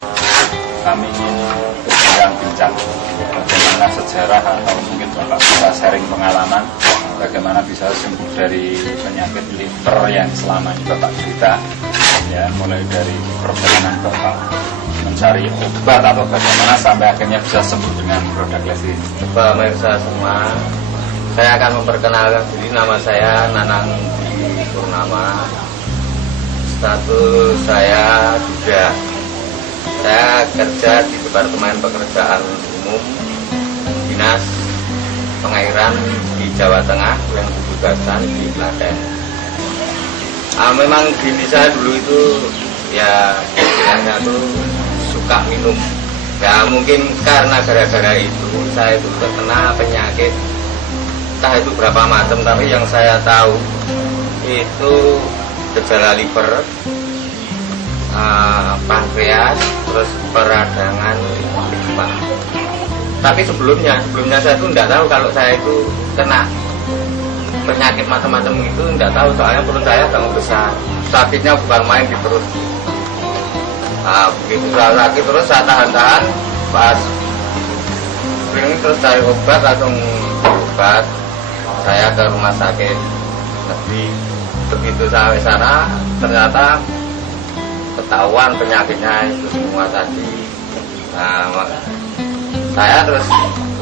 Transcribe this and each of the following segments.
Kami ingin bincang-bincang bagaimana sejarah atau mungkin Bapak bisa sharing pengalaman bagaimana bisa sembuh dari penyakit liver yang selama ini Bapak cerita, ya, mulai dari perjalanan Bapak mencari obat atau bagaimana sampai akhirnya bisa sembuh dengan produk Lesti. Pemirsa semua, saya akan memperkenalkan diri. Nama saya Nanang Purnama. Status saya sudah, saya kerja di Departemen Pekerjaan Umum Dinas Pengairan di Jawa Tengah yang ditugaskan di Klaten. Memang gini, saya dulu itu ya istilahnya tuh suka minum. Ya mungkin karena gara-gara itu saya itu terkena penyakit, entah itu berapa macam, tapi yang saya tahu itu gejala liver, pankreas, terus peradangan liver. Tapi sebelumnya saya itu tidak tahu kalau saya itu kena penyakit macam-macam itu, tidak tahu, soalnya perut saya sangat besar, sakitnya bukan main di perut. Begitu saya sakit terus saya tahan-tahan, pas ini terus cari obat, langsung obat saya ke rumah sakit negeri. Begitu sampai sana ternyata ketahuan penyakitnya itu semua tadi. Saya terus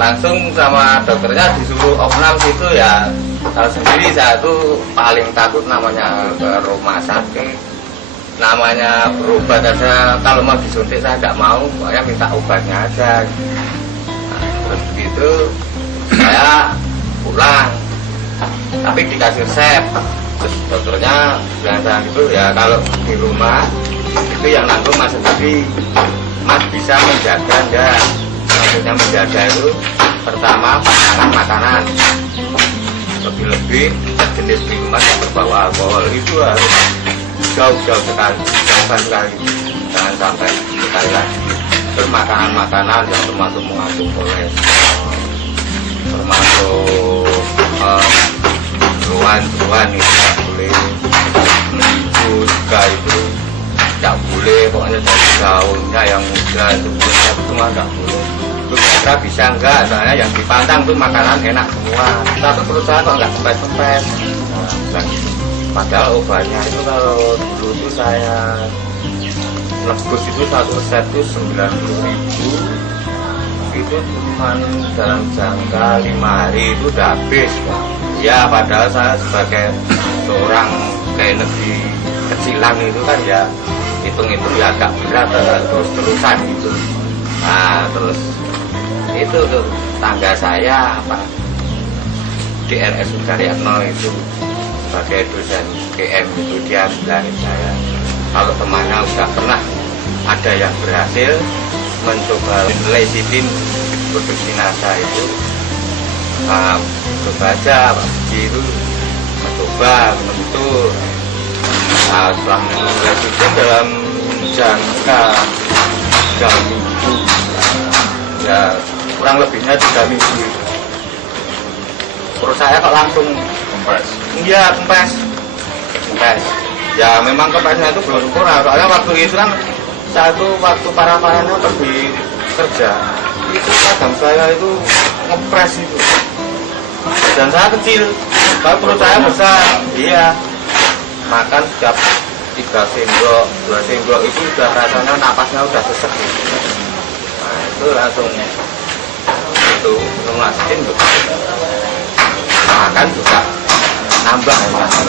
langsung sama dokternya disuruh opnam situ. Ya kalau sendiri saya tuh paling takut namanya ke rumah sakit, namanya berobat aja. Kalau mau disuntik saya tidak mau, saya minta obatnya aja. Terus begitu saya pulang, tapi dikasih resep. Terus dokternya bilang saya gitu, ya kalau di rumah itu yang nanggung Mas sendiri, Mas bisa menjaga enggak? Maksudnya menjaga itu pertama pantangan makanan, lebih-lebih jenis minuman yang berbau alkohol itu harus jauh-jauh sekali, jangan sampai sekali lagi. Terus makanan-makanan yang termasuk mengandung kolesterol, termasuk jeruan-jeruan itu tidak boleh, juga itu tidak boleh, pokoknya dari daunnya yang muda itu semua tidak boleh. Itu kira bisa enggak, soalnya yang dipantang tuh makanan enak semua, tapi perut saya kok enggak kempes-kempes. Padahal obatnya itu kalau dulu itu saya nebus itu satu resep itu 90.000, itu cuma dalam jangka 5 hari itu udah habis, Pak. Ya padahal saya sebagai seorang kayak negeri kecilan itu kan ya hitung-hitung ya agak berat, terus-terusan gitu. Nah terus itu tuh tangga saya Pak di RS Sudaryatno itu sebagai dosen PM itu, dia bilangin saya kalau temannya udah pernah ada yang berhasil mencoba lecitin produksi NASA itu, coba aja Pak Biji itu mencoba minum itu. Setelah minum lecitin dalam jangka 3 minggu, ya kurang lebihnya 3 minggu, perut saya kok langsung kempes. Iya kempes. Ya memang kempesnya itu belum sempurna, soalnya waktu itu kan saya tuh waktu parah-parahnya pergi kerja itu kadang saya itu ngepres itu, dan saya kecil tapi perut saya besar. Iya, makan setiap 3 sendok 2 sendok itu udah rasanya napasnya udah sesek gitu. Nah itu langsung itu masukin tuh, makan juga nambah ya, langsung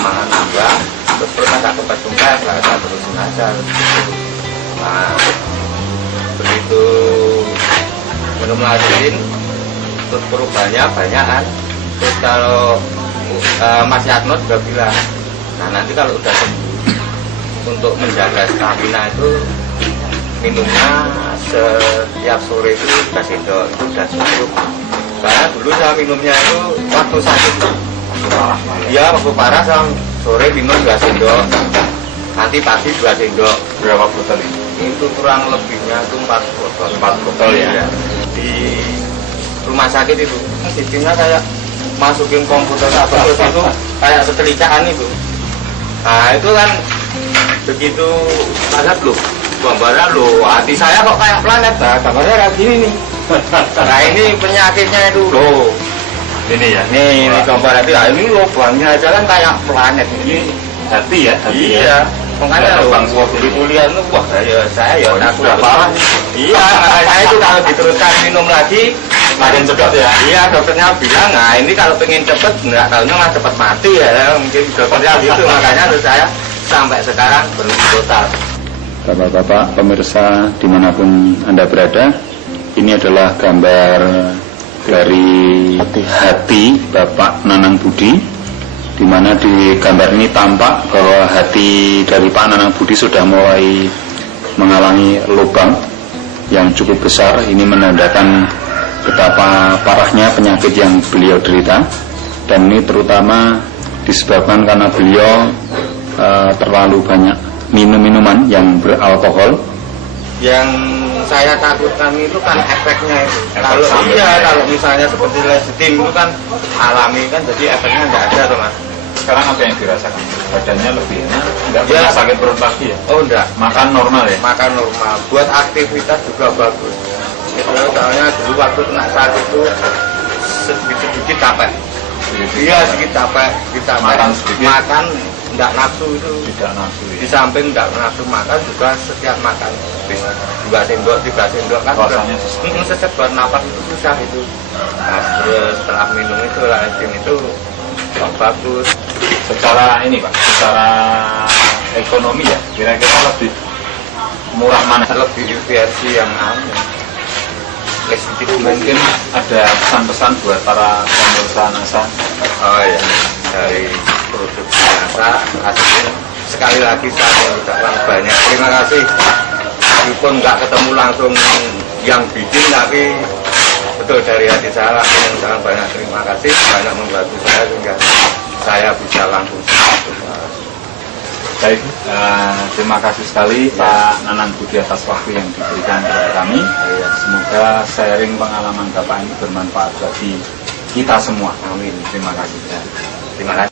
makan nambah, terus perut agak kempes-kempes, saya terusin aja. Nah begitu minum lecitin terus perubahannya banyakan. Terus kalau Mas Yatno juga bilang, nah nanti kalau udah sembuh, untuk menjaga stamina itu minumnya setiap sore itu 3 sendok, itu udah cukup. Karena dulu saya minumnya itu waktu sakit, ya waktu parah saya sore minum 2 sendok, nanti pagi 2 sendok. Berapa botol ini? Itu kurang lebihnya itu 4 botol. 4 botol ya. Di rumah sakit itu sistemnya kayak masukin komputer apa terus itu kayak setricaan itu. Nah itu kan begitu padat loh, gambarnya loh, hati saya kok kayak planet, nah gambarnya kayak gini nih. Nah ini penyakitnya itu loh. Ini ya. Ini gambar hati, nah, ini lubangnya aja kan kayak planet Ini hati ya. Hati iya. ya. Makanya Lubang lubang seperti di kuliah itu wah ya saya ya Oh, ini takut. sudah parah. Iya, makanya itu kalau diteruskan minum lagi Makin cepat ya. Iya, dokternya bilang, nah ini kalau pengen cepet, nggak tahunya mah cepet mati ya. Mungkin dokternya gitu, makanya terus saya sampai sekarang berhenti total. Bapak-bapak pemirsa dimanapun Anda berada, ini adalah gambar dari hati Bapak Nanang Budi, di mana di gambar ini tampak bahwa hati dari Pak Nanang Budi sudah mulai mengalami lubang yang cukup besar. Ini menandakan betapa parahnya penyakit yang beliau derita, dan ini terutama disebabkan karena beliau terlalu banyak minum minuman yang beralkohol. Yang saya takutkan itu kan efeknya itu. Kalau sampingnya. iya, kalau misalnya seperti lesetin itu kan alami kan, jadi efeknya nggak ada tuh mas. Sekarang apa yang dirasakan? Badannya lebih enak, nggak Ya. pernah sakit perut lagi ya? Oh enggak, Makan normal ya? makan normal. Buat aktivitas juga bagus. Soalnya dulu waktu kena sakit itu sedikit capek. Iya sedikit capek, Makan sedikit. makan nggak nafsu itu. Tidak nafsu Di ya? samping nggak nafsu makan juga setiap makan dua sendok, 3 sendok kan Rasanya seset buat napas itu susah itu. Nah terus setelah minum itu lazim itu oh, bagus. Secara ini Pak, secara ekonomi ya, kira-kira lebih murah mana? Lebih versi yang sedikit Mungkin ada pesan-pesan buat para pemirsa NASA. Oh ya, dari produksi NASA hasilnya sekali lagi saya mengucapkan banyak terima kasih. Meskipun nggak ketemu langsung yang bikin, tapi betul dari hati saya mengucapkan banyak terima kasih, banyak membantu saya sehingga saya bisa langsung. Baik, terima kasih sekali Pak Nanang Budi atas waktu yang diberikan kepada kami. Semoga sharing pengalaman Bapak ini bermanfaat bagi kita semua. Amin. Terima kasih. Terima kasih.